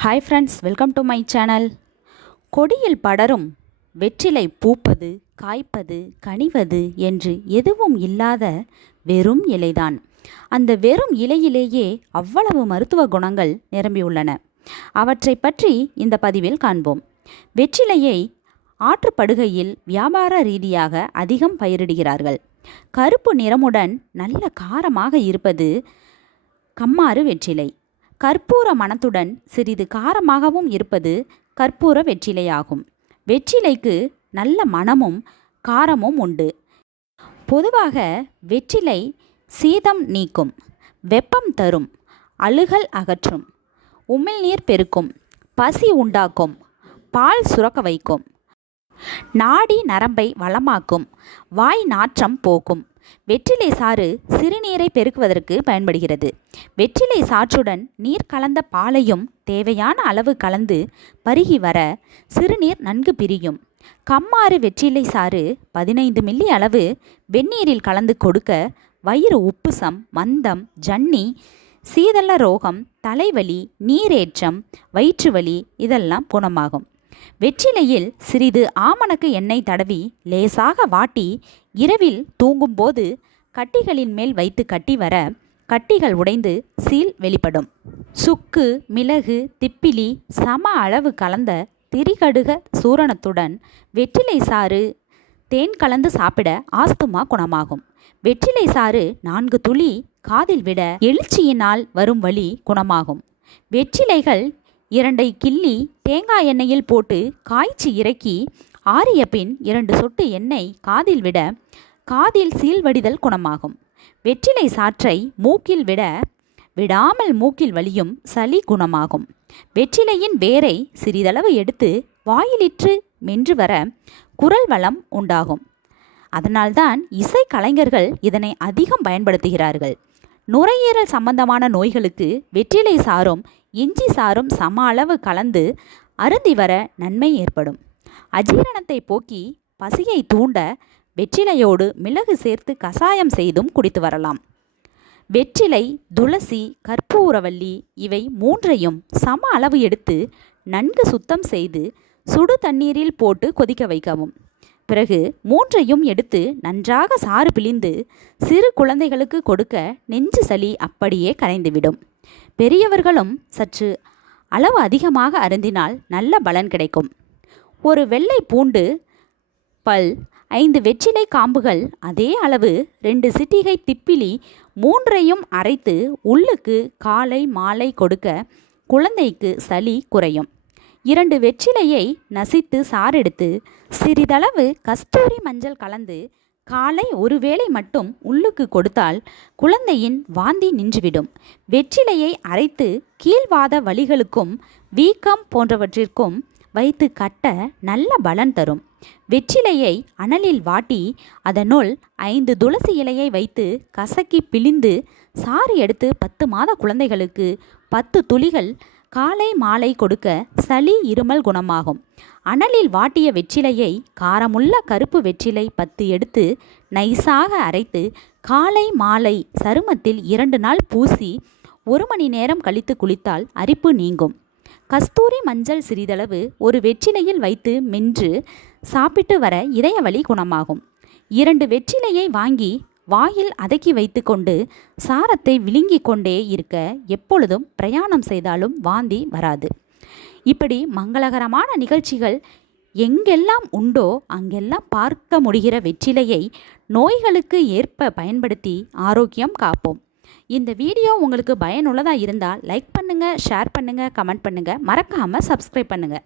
Hi friends welcome to my channel கொடியில் படரும் வெற்றிலை பூப்பது காய்ப்பது கனிவது என்று எதுவும் இல்லாத வெறும் இலைதான். அந்த வெறும் இலையிலேயே அவ்வளவு மருத்துவ குணங்கள் நிரம்பியுள்ளன அவற்றை பற்றி இந்த பதிவில் காண்போம். வெற்றிலையை ஆற்றுப்படுகையில் வியாபார ரீதியாக அதிகம் பயிரிடுகிறார்கள். கருப்பு நிறமுடன் நல்ல காரமாக இருப்பது கம்மாறு வெற்றிலை. கற்பூர மணத்துடன் சிறிது காரமாகவும் இருப்பது கற்பூர வெற்றிலையாகும். வெற்றிலைக்கு நல்ல மணமும் காரமும் உண்டு. பொதுவாக வெற்றிலை சீதம் நீக்கும் வெப்பம் தரும் அழுகல் அகற்றும் உமிழ்நீர் பெருக்கும் பசி உண்டாக்கும் பால் சுரக்க வைக்கும் நாடி நரம்பை வளமாக்கும். வாய் நாற்றம் போக்கும் வெற்றிலை சாறு சிறுநீரை பெருக்குவதற்கு பயன்படுகிறது. வெற்றிலை சாற்றுடன் நீர் கலந்த பாலையும் தேவையான அளவு கலந்து பருகி வர சிறுநீர் நன்கு பிரியும். கம்மாறு வெற்றிலை சாறு பதினைந்து மில்லி அளவு வெந்நீரில் கலந்து கொடுக்க வயிறு உப்புசம் மந்தம் ஜன்னி சீதள ரோகம் தலைவலி நீரேற்றம் வயிற்றுவலி இதெல்லாம் குணமாகும். வெற்றிலையில் சிறிது ஆமணக்கு எண்ணெய் தடவி லேசாக வாட்டி இரவில் தூங்கும்போது கட்டிகளின் மேல் வைத்து கட்டி வர கட்டிகள் உடைந்து சீல் வெளிப்படும். சுக்கு மிளகு திப்பிலி சம அளவு கலந்த திரிகடுக சூரணத்துடன் வெற்றிலை சாறு தேன் கலந்து சாப்பிட ஆஸ்துமா குணமாகும். வெற்றிலை சாறு நான்கு துளி காதில் விட எழுச்சியினால் வரும் வழி குணமாகும். வெற்றிலைகள் இரண்டை கிள்ளி தேங்காய் எண்ணெயில் போட்டு காய்ச்சி இறக்கி ஆறிய பின் இரண்டு சொட்டு எண்ணெய் காதில் விட காதில் சீழ்வடிதல் குணமாகும். வெற்றிலை சாற்றை மூக்கில் விட விடாமல் மூக்கில் வலியும் சளி குணமாகும். வெற்றிலையின் வேரை சிறிதளவு எடுத்து வாயிலிற்று மென்று வர குரல் வளம் உண்டாகும். அதனால்தான் இசை கலைஞர்கள் இதனை அதிகம் பயன்படுத்துகிறார்கள். நுரையீரல் சம்பந்தமான நோய்களுக்கு வெற்றிலை சாறும் இஞ்சி சாறும் சம அளவு கலந்து அருந்தி வர நன்மை ஏற்படும். அஜீரணத்தை போக்கி பசியை தூண்ட வெற்றிலையோடு மிளகு சேர்த்து கசாயம் செய்தும் குடித்து வரலாம். வெற்றிலை துளசி கற்பூரவல்லி இவை மூன்றையும் சம அளவு எடுத்து நன்கு சுத்தம் செய்து சுடு தண்ணீரில் போட்டு கொதிக்க வைக்கவும். பிறகு மூன்றையும் எடுத்து நன்றாக சாறு பிழிந்து சிறு குழந்தைகளுக்கு கொடுக்க நெஞ்சு சளி அப்படியே கரைந்துவிடும். பெரியவர்களும் சற்று அளவு அதிகமாக அருந்தினால் நல்ல பலன் கிடைக்கும். ஒரு வெள்ளை பூண்டு பல் ஐந்து வெற்றிலை காம்புகள் அதே அளவு ரெண்டு சிட்டிகை திப்பிலி மூன்றையும் அரைத்து உள்ளுக்கு காலை மாலை கொடுக்க குழந்தைக்கு சளி குறையும். இரண்டு வெற்றிலையை நசித்து சாறெடுத்து சிறிதளவு கஸ்தூரி மஞ்சள் கலந்து காலை ஒருவேளை மட்டும் உள்ளுக்கு கொடுத்தால் குழந்தையின் வாந்தி நின்றுவிடும். வெற்றிலையை அரைத்து கீழ்வாத வலிகளுக்கும் வீக்கம் போன்றவற்றிற்கும் வைத்து கட்ட நல்ல பலன் தரும். வெற்றிலையை அனலில் வாட்டி அதனுள் ஐந்து துளசி இலையை வைத்து கசக்கி பிழிந்து சாறு எடுத்து பத்து மாத குழந்தைகளுக்கு பத்து துளிகள் காலை மாலை கொடுக்க சளி இருமல் குணமாகும். அனலில் வாட்டிய வெற்றிலையை காரமுள்ள கருப்பு வெற்றிலை பத்து எடுத்து நைஸாக அரைத்து காலை மாலை சருமத்தில் இரண்டு நாள் பூசி ஒரு மணி நேரம் கழித்து குளித்தால் அரிப்பு நீங்கும். கஸ்தூரி மஞ்சள் சிறிதளவு ஒரு வெற்றிலையில் வைத்து மென்று சாப்பிட்டு வர இதயவலி குணமாகும். இரண்டு வெற்றிலையை வாங்கி வாயில் அதக்கி வைத்துக்கொண்டு சாரத்தை விழுங்கி கொண்டே இருக்க எப்பொழுதும் பிரயாணம் செய்தாலும் வாந்தி வராது. இப்படி மங்களகரமான நிகழ்ச்சிகள் எங்கெல்லாம் உண்டோ அங்கெல்லாம் பார்க்க முடிகிற வெற்றிலையை நோய்களுக்கு ஏற்ப பயன்படுத்தி ஆரோக்கியம் காப்போம். இந்த வீடியோ உங்களுக்கு பயனுள்ளதாக இருந்தால் லைக் பண்ணுங்கள் ஷேர் பண்ணுங்கள் கமெண்ட் பண்ணுங்கள் மறக்காமல் சப்ஸ்கிரைப் பண்ணுங்கள்